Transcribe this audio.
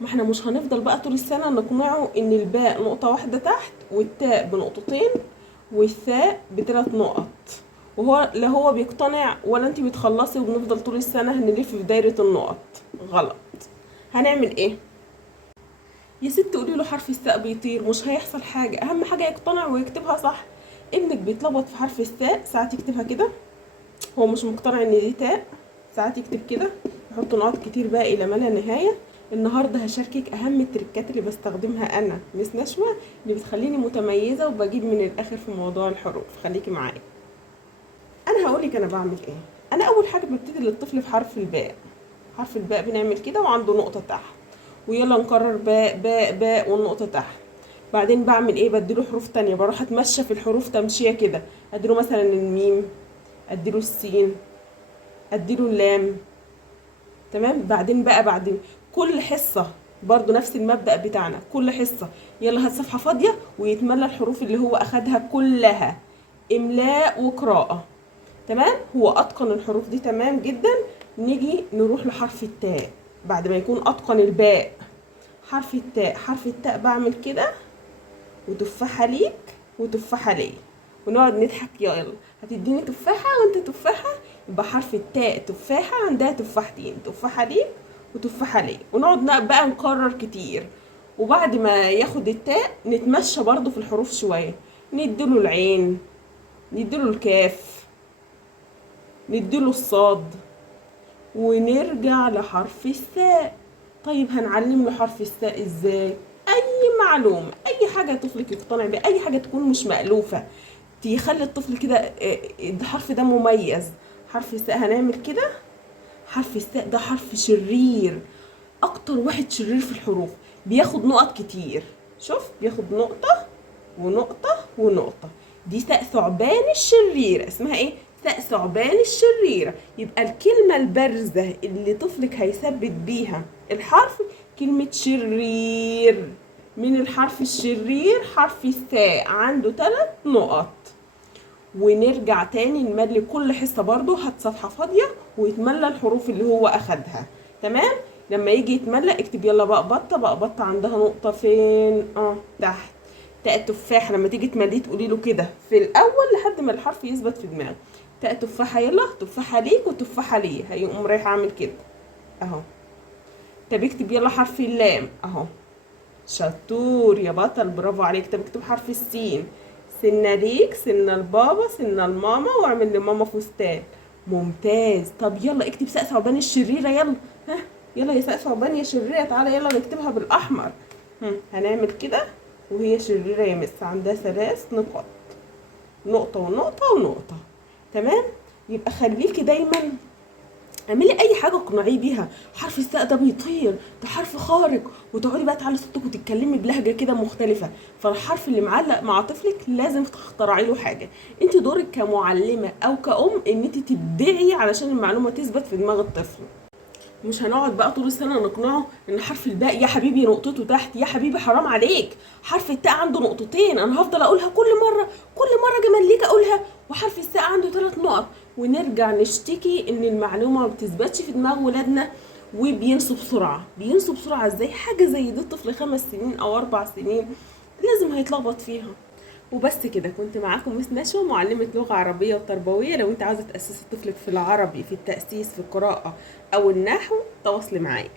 ما احنا مش هنفضل بقى طول السنة نقنعه ان الباء نقطة واحدة تحت والتاء بنقطتين والثاء ب3 نقط، وهو لا هو بيقتنع ولا انت بتخلصي، وبنفضل طول السنة هنلف في دايرة النقط. غلط. هنعمل ايه؟ يا ست قولي له حرف الثاء بيطير، مش هيحصل حاجة، اهم حاجة يقتنع ويكتبها صح. ابنك بيتلخبط في حرف الثاء، ساعات يكتبها كده، هو مش مقتنع ان دي تاء، ساعات يكتب كده، يحط نقط كتير بقى الى ما لا نهايه. النهارده هشاركك اهم التركات اللي بستخدمها انا مس نشوى، اللي بتخليني متميزه وبجيب من الاخر في موضوع الحروف. خليكي معايا. انا هقولك انا بعمل ايه. انا اول حاجه ببتدي للطفل في حرف الباء. حرف الباء بنعمل كده وعنده نقطه تحت، ويلا نكرر باء باء باء والنقطه تحت. بعدين بعمل ايه؟ بديله حروف تانية، بروح اتمشى في الحروف تمشيه كده. اديله مثلا الميم، اديله السين، اديله اللام. تمام. بعدين بقى بعد كل حصة برضو نفس المبدأ بتاعنا، كل حصة يلا هات صفحة فاضية ويتملى الحروف اللي هو أخدها كلها، إملاء وقراءة. تمام. هو أتقن الحروف دي تمام جدا. نيجي نروح لحرف التاء بعد ما يكون أتقن الباء. حرف التاء، حرف التاء بعمل كده، وتفاحة ليك وتفاحة ليا، ونقعد نضحك. يلا هتديني تفاحة وانت تفاحة، يبقى حرف التاء تفاحة عندها تفاحتين، تفاحة ليك وتفاحة ليا، ونقعد بقى نكرر كتير. وبعد ما ياخد التاء نتمشى برضو في الحروف شوية، نديله العين، نديله الكاف، نديله الصاد، ونرجع لحرف الثاء. طيب هنعلم له حرف الثاء ازاي؟ اي معلومه، اي حاجه طفلك يقتنع بيها، اي حاجه تكون مش مألوفه تخلي الطفل كده الحرف ده مميز. حرف الثاء هنعمل كده. حرف الثاء ده حرف شرير، اكتر واحد شرير في الحروف، بياخد نقط كتير. شوف، بياخد نقطه ونقطه ونقطه. دي ثاء ثعبان الشرير. اسمها ايه؟ ثاء ثعبان الشريرة. يبقى الكلمة البارزة اللي طفلك هيثبت بيها الحرف كلمة شرير. من الحرف الشرير حرف الثاء عنده 3 نقط. ونرجع تاني نملي كل حصة برضو، هات صفحة فاضية ويتملى الحروف اللي هو أخدها. تمام. لما يجي يتملى اكتب يلا بقى بطة. بقى بطة عندها نقطة فين؟ تحت. تاء التفاح لما تيجي تمليه تقولي له كده في الأول لحد ما الحرف يثبت في دماغه. تاء تفاحة، يلا تفاحة ليك وتفاحة ليا، هيقوم رايح عامل كده اهو. طب اكتب يلا حرف اللام اهو. شطور يا بطل، برافو عليك. طب اكتب حرف السين. سنة ليك، سنة لبابا، سنة لماما، واعمل لماما فستان. ممتاز. طب يلا اكتب ساء ثعبان الشريرة. يلا ها، يلا يا ساء ثعبان يا شريرة، تعالى يلا نكتبها بالأحمر. هنعمل كده. وهي شريرة يا مس عندها 3 نقاط، نقطة ونقطة ونقطة. تمام. يبقى خليكي دايما اعملي اي حاجه اقنعيه بيها. حرف الثاء ده بيطير، ده حرف خارق، وتقعدي بقى تعلي صوتك وتتكلمي بلهجه كده مختلفه. فالحرف اللي معلق مع طفلك لازم تخترعي له حاجه. انت دورك كمعلمه او كأم ان انت تبدعي علشان المعلومه تثبت في دماغ الطفل. مش هنقعد بقى طول السنه نقنعه ان حرف الباء يا حبيبي نقطته تحت، يا حبيبي حرام عليك، حرف التاء عنده نقطتين، انا هفضل اقولها كل مره، كل مره جمال ليك اقولها، وحرف الثاء عنده 3 نقط. ونرجع نشتكي ان المعلومه ما بتثبتش في دماغ ولادنا، وبينسوا بسرعه. بينسوا بسرعه ازاي؟ حاجه زي دي الطفل 5 سنين او 4 سنين لازم هيتلخبط فيها. وبس كده. كنت معاكم مس نشوى، معلمة لغة عربية وتربوية. لو انت عاوزة تأسسي طفلك في العربي، في التأسيس، في القراءة أو النحو، تواصلي معايا.